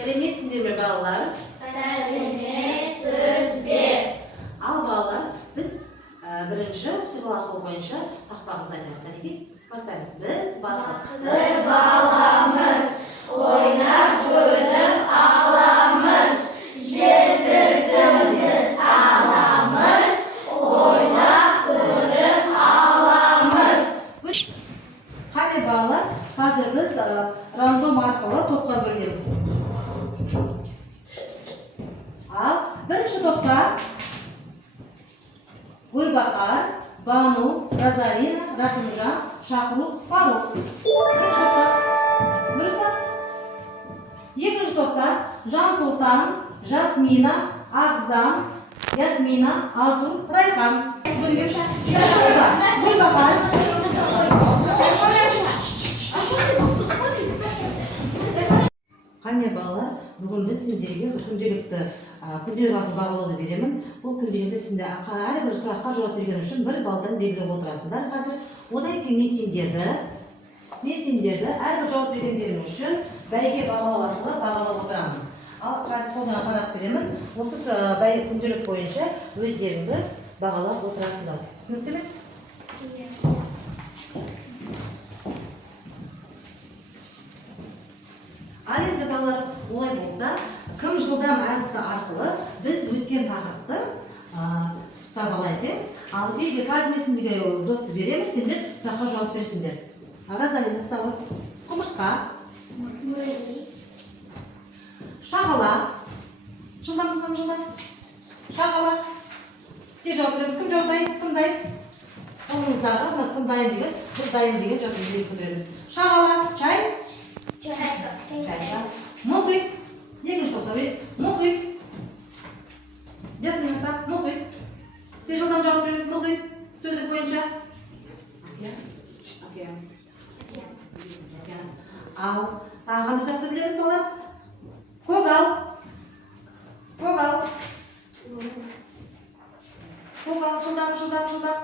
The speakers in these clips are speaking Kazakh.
Сәлеметсіңдер ме балалар? Сәлеметсіздер. Ал балалар, біз бірінші психология бойынша тақпағымыз айтайық. Кәдеге бастаймыз. Біз бақытты баламыз, ойнап күліп аламыз, жетісімді санамыз, ойнап күліп аламыз. Қане балалар, қазір біз рандом арқылы топқа бөлеміз. Ал бірінші топта Гүлбақар, Бану, Розалина, Рахымжан, Шахрух, Фарух. Бірінші топта. Дұрыс па? Екінші топта Жансұлтан, Жасмина, Ақзам, Ясмина, Артур, Райхан. Гүлбақар. Қане балалар, бүгін біз сендерге күнделікті бағалауды беремін. Бұл күнделікті сендер әрбір сұраққа жауап берген үшін бір балдан белгілеп отырасыңдар. Қазір одан кейін мен сендерді әрбір жауап бергендерің үшін бәйге бағалау арқылы бағалап отырамын. Ал қазір қолдан аппарат беремін. Осы бәйге күнделік бойынша өздеріңді бағалап отырасыңдар. Түсінікті ме? Ал енді балалар, олай болса, кім жылдам әдісі арқылы біз өткен тақырыпты пысықтап алайық. Ал үйге қазмесіндегі допты береміз, сендер сұраққа жауап берсіңдер. Розалина ставы. Құмырсқа. Шағала. Жылдам. Шағала. Те жауап береміз. Кім жауап дайын? Кім дайын? Қолыңыздағы, кім дайын деген, біз дайын деген жауап береміз. Шағала. Чай. Мұхит. Екінші топта береді. Мұхит. Ясмина, мұхит. Те жылдам жауап береміз. Мұхит. Сөздік бойынша. Ал тағы қандай сұрақты білеміз балалар? Көгал. Жылдам.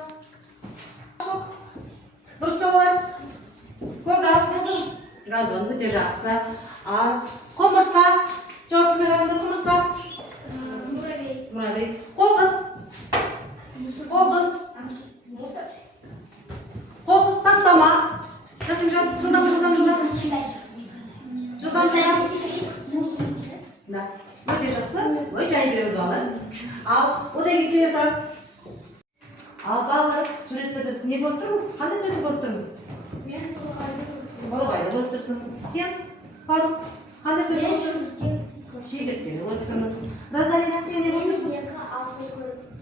Дұрыс па балалар? Көгал. Газон өте жақсы. Құмырсқа. Жауап бермегенде құмырсқа. Мұрабей. Қоқыс. Тастама. Жылдам. Да. Өте жақсы. Ой, жай береміз балалар. Ал одан кейін келесі. Ал балалар, суретті біз не көріп тұрмыз? Қандай суретті көріп тұрмыз? Торғайды көріп тұрсың. Сен, Фарух, қандай суретті көріп тұрмыз? Шегірткені көріп тұрмыз. Розалина, сен не көріп тұрсың?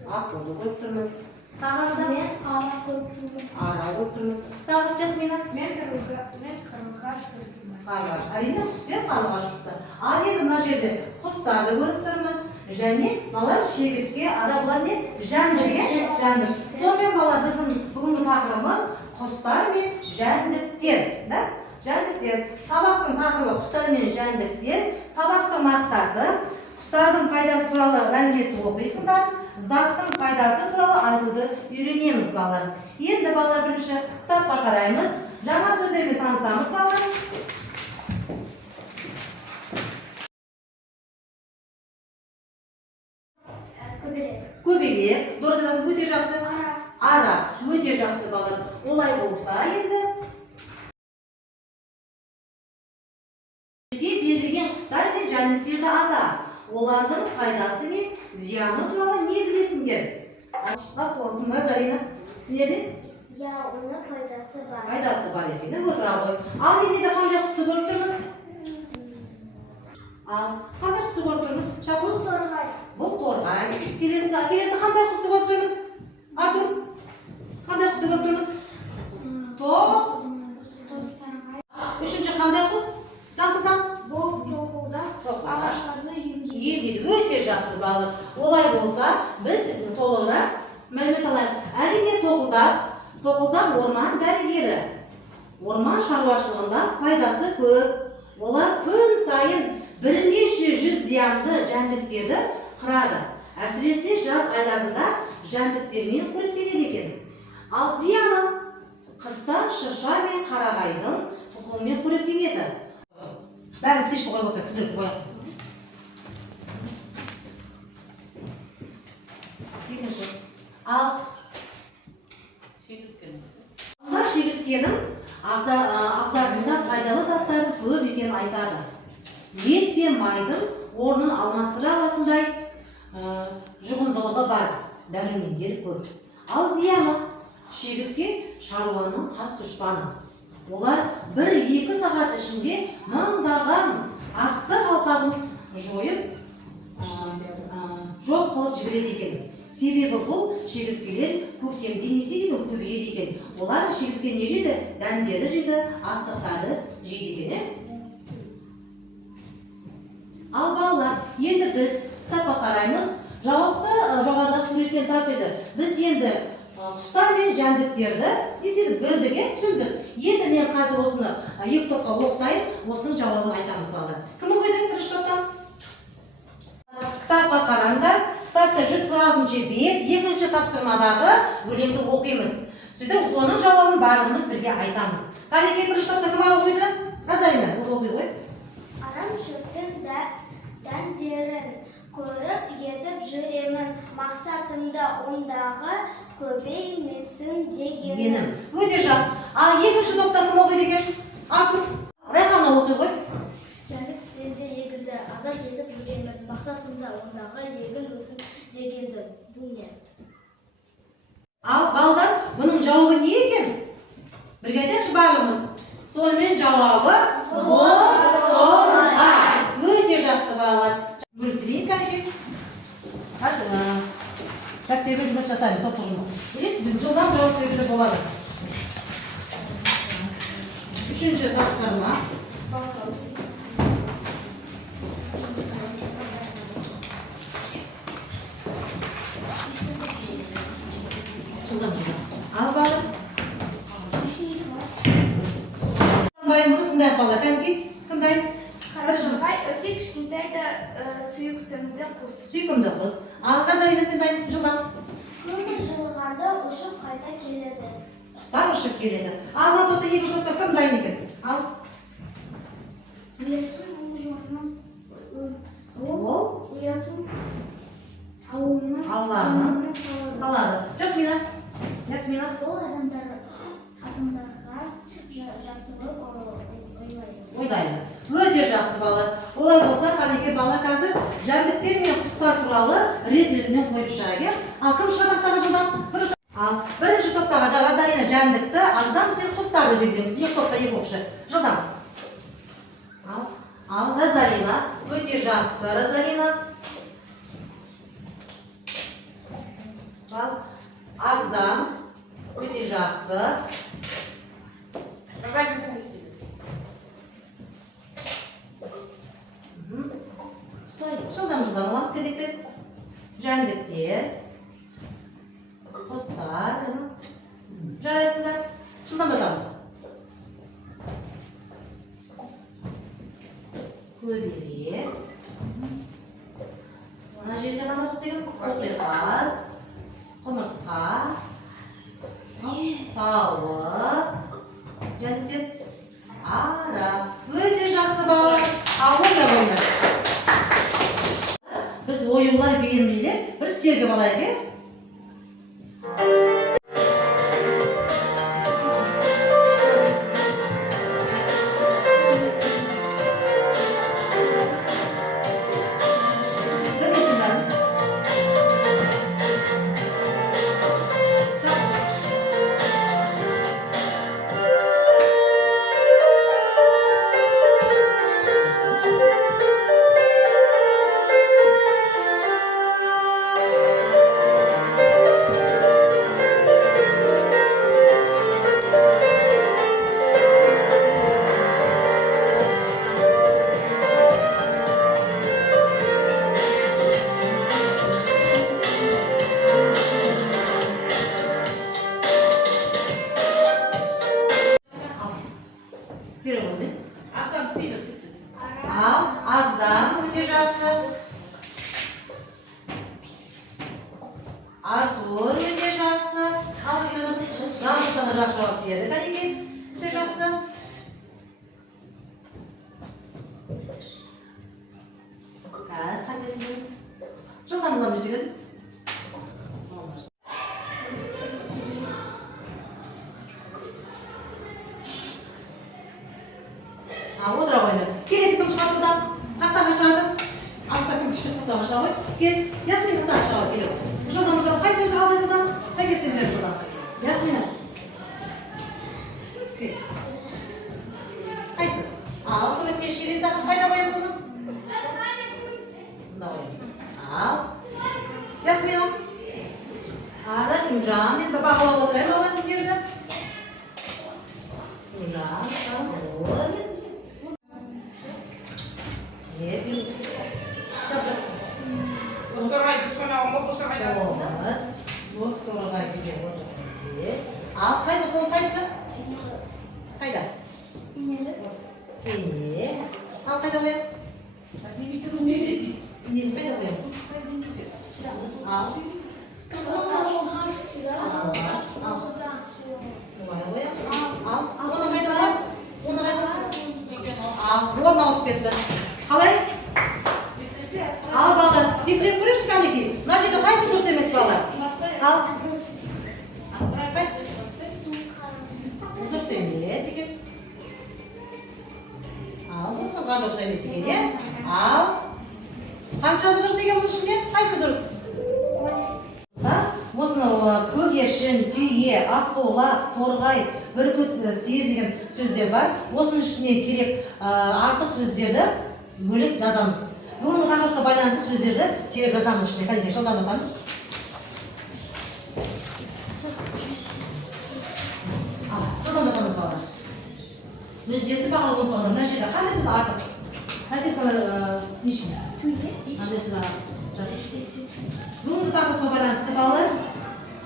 Аққуды көріп тұрмыз. Тағы Ақзам? Ара көріп тұрмыз. Тағы Жасмина? Қарлығаш. Әрине құс, қарлығаш құстар. Ал енді мына жерде құстарды көріп тұрмыз. Және балалар шегіртке, ара бұлар не? Жәндік. Сонымен балалар біздің бүгінгі тақырыбымыз құстар мен жәндіктер. Жәндіктер. Сабақтың тақырыбы құстар мен жәндіктер. Сабақтың мақсаты құстардың пайдасы туралы мәліметті оқисыңдар. Заттың пайдасы туралы айтуды үйренеміз балалар. Енді балалар бірінші кітапқа қараймыз. Жаңа сөздермен танысамыз балалар. Көбелек. Дұрыс айтасың, өте жақсы. Ара. Өте жақсы балалар. Олай болса енді берілген құстар мен жәндіктерді ата. Олардың пайдасы мен зияны туралы не білесіңдер? Розалина, біледі? Оның пайдасы бар. Пайдасы бар екені отыра ғой. Ал енді қандай құсты көріп тұрмыз? Қандай құсты көріп тұрмыз? Шақұс? Торғай. Бұл торғай. Келесі қандай құсты көріп тұрмыз? Артур, қандай құсты көріп тұрмыз? Тоз. Үшінші қандай құс? Жансұлтан? Бұл тоқылдақ ағаштарды емдейді. Өте жақсы балалар. Олай болса, біз толығырақ мәлімет алайық. Әрине тоқылдақ орман дәрігері. Орман шаруашылығында пайдасы көп. Олар күн сайын бірнеше жүз зиянды жәндіктерді қырады. Әсіресе жаз айларында жәндіктермен қоректенеді екен. Ал зияны қыста шырша мен қарағайдың тұқымымен қоректенеді. Бәрін птичка қойып отыр, күнделікті қояйық. екінші. Ал балдар шегірткенің ағзасында пайдалы заттардың көп екенін айтады. Ет пен майдың орнын алмастыра алатындай жұғымдылығы бар, дәрумендері көп. Ал зияны шегіртке шаруаның қас дұшпаны. Олар 1-2 сағат ішінде мыңдаған астық алқабын жойып, жоқ қылып жібереді екен. Себебі бұл шегірткелер көктемде не істейді екен? Көбейеді екен. Олар шегіртке не жейді? Дәндерді жейді, астықтарды жейді екен. Ал балалар, енді біз кітапқа қараймыз. Жауапты жоғарыдағы суреттен тап еді. Біз енді құстар мен жәндіктерді естедік, білдік, түсіндік. Енді мен қазір осыны екі топқа оқытайын, осының жауабын айтамыз балалар. Кім оқиды бірінші топтан? Кітапқа қараңдар. Кітапта 146 бет, екінші тапсырмадағы өлеңді оқимыз. Сөйтіп, соның жауабын барлығымыз бірге айтамыз. Қанекей бірінші топта кім оқиды? Разарина, ол оқи ғой. Арам шөптің дәндерін көріп етіп жүремін, мақсатымда ондағы көбеймесін дегенім. Өте жақсы. Ал екінші топта кім оқиды екен? Артур, Райхана оқи ғой. Жәндік теңде егінді азат етіп жүремін, мақсатымда ондағы егін өсін дегенді. Бұл не? Ал балдар, бұның жауабы не екен? Бірге айтайықшы барлығымыз. Сонымен жауабы бозторғай. Өте жақсы балалар. Бөлтірейін кәнекей. Тәптермен жұмыс жасаймыз, топтық жұмыс. Жылдам жауап беруге болады. Үшінші тапсырма. Ал балалар. Тыңдаймызды тыңдайық балалар. Кәнекей, тыңдайық. Қарашығай өте кішкентай да сүйіктімді құс. Сүйкімді құс. Ал Разарина, сен дайынсың жылдам. Күн жылғанда ұшып қайта келеді. Құстар ұшып келеді. Ал мына топта екі топта кім дайын екен? Ал. Ұясын ұлжармас. Ол Ұясын ауылына салады. Ясмина. Ол адамдарға жақсылық ойлайды. Өте жақсы балалар. Олай болса, қанекей балалар қазір жәндіктер мен құстар туралы рет-ретімен қойып шығайық. Ал кім шығармақтағы жылдан? Ал бірінші топтағы Разарина жәндікті, ағзам сен құстарды белгілеңіз. Екі топта екі оқшы. Жылдан. Ал Разарина, өте жақсы Разарина. Ал ағзам, өте жақсы. Жылдам аламыз кезекпен. Жәндіктер, құстар. Жарайсыңдар. Жылдам батамыз. Көбелек. Мына жерде ғана қосайын. Қоқиқаз, құмырсқа, тауық, жәндіктер, ара. Өте жақсы балалар. Ойнап ойнап. Біз оюлар бермейлер, бір сергі балайық, Артур өте жақсы. Намыстан жақсы жауап берді. Кәнекей, өте жақсы. Қазір қайтесін беріңіз. Жылдам өтегеніз. Gel. Yasmin buradan çıkar geliyor. Жылдан Мұстафа қай сөзді қалды жылдан? Қай кестендірем жылдан? Ясмина. Қайсы? Ал, көмекке шерез ақын қайда қоямыз оны? Бұнда қоямыз. Ал. Ясмина. Ара, Күнжан, мен бағалап отырайын бала сіздерді. Күнжан, қыз. Ал, қайсы қол қайсы? Қайда? Ине. Ал, қайда қоямыз? Инені қайда қоямыз? Ал. Ал, оны қайда қоямыз? Оны қайда қоямыз? Ал, орын ауысып кетті. Қалай? Ал, балдар, тексеріп көрейікші кәнеки. Мына жерде қайсы дұрыс емес балдар? Ал. Дұрыс емес екен. Ал, осыны дұрыс емес екен, е? Ал. Қаншасы дұрыс екен бұл ішінде? Қайсы дұрыс? Осыны көгершін, түйе, аққолақ, торғай, бүркіт, сиыр деген сөздер бар. Осының ішіне керек артық сөздерді бөлек жазамыз. Бүгінгі тақырыпқа байланысты сөздерді теріп жазамыз ішіне. Қайда, жылдан отамыз. Жылдан отамыз балдар. Өздерді бағалы болып қалған. Мына жерде қандай сөз артық? Қандай сөз нешін? Қандай сөз артық? Бүгінгі тақырыпқа байланысты балалар,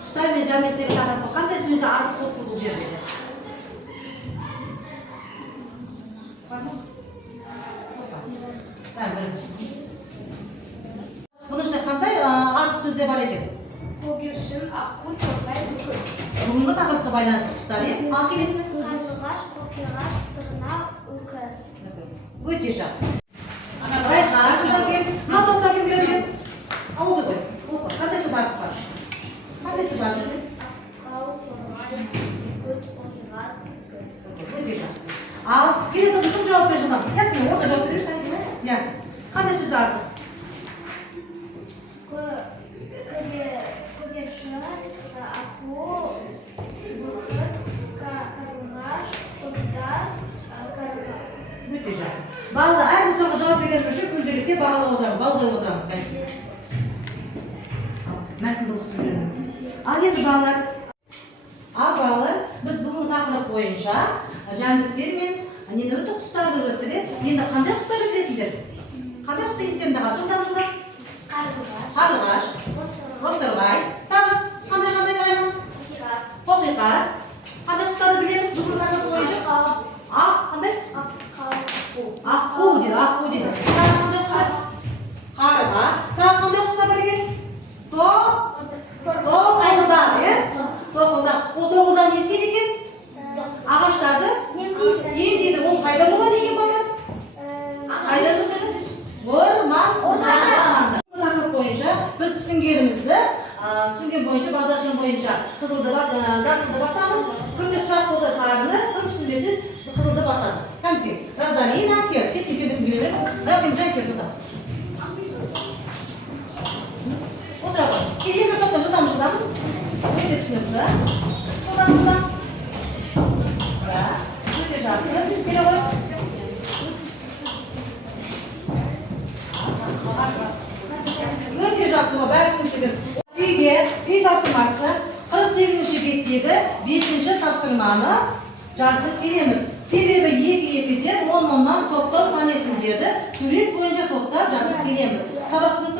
құстар мен жәндіктегі тақырыпқа қандай сөзді артық болды бұл жерде? Бұның ішінде қандай артық сөздер бар екен? Көгершін, аққу, торғай, бүркіт. Бүгінгі тақырыпқа байланысты құстар, е? Ал келесі? Қарлығаш, көкерас, тырна, үкі. Өте жақсы. Рай, қажыдан кел, мына тоқтан кел келеді екен. Ал оқы қой, оқы. Қандай сөз артық бар? Қандай сөз артық? Қау, торғай, бүркіт, көкерас, үкі. Өте жақсы. Ал келесі тоқта кім жауап бер жылдам? Ясмин, орта жауап беріңіз, кәнеки. Иә. Қандай сөз артық? Көгершін, аққу, бүркіт, қарлығаш, көктас, қарғыбау. Өте жақсы. Балда әрбір сұраққа жауап берген үшін күнделікке бағалап отырамыз, балдай отырамыз, кәнеки. Мәтінді оқып жүремін. Ал енді балалар. Ал балалар, біз бүгінгі тақырып бойынша жәндіктер мен нені өтті құстарды өтті де, енді қандай құстарды білесіңдер? Қандай құсты естерінде қалды? Жылдам. Қарлығаш, бозторғай, тағы қандай қайған? Қоқиқаз. Қандай құстарды білеміз бүгінгі тақырып бойынша? Қандай? Аққу дейді. Тағы қандай құстар? Қарға. Тағы қандай құстар бар екен? Тоқылдар, е? Тоқылдар. Ол тоқылдар не істейді екен? Ағаштарды емдейді. Ол қайда болады екен балалар? Қайда өседі? Орманда. Тақырып бойынша біз түсінген бойынша, бағдаршам бойынша қызылды басамыз. Кімде сұрақ болса сарыны, кім түсінбесе қызылды басады. Кәмпе, Розалина, кел. Шеттен кезетін келеміз. Рафин, жай кел жылдам. Отыра ғой. Екі тоқтан жылдам. Өте түсінеміз, а? Жылдам. Өте жақсы. Келе ғой. Өте жақсы ғой, бәрі түсініп. Үй тапсырмасы 48-ші беттегі 5-ші тапсырманы жазып келеміз. Себебі 2-2-ден 10-10-нан топтау сан есімдерді сурет бойынша топтап жазып келеміз. Сабақ түсінікті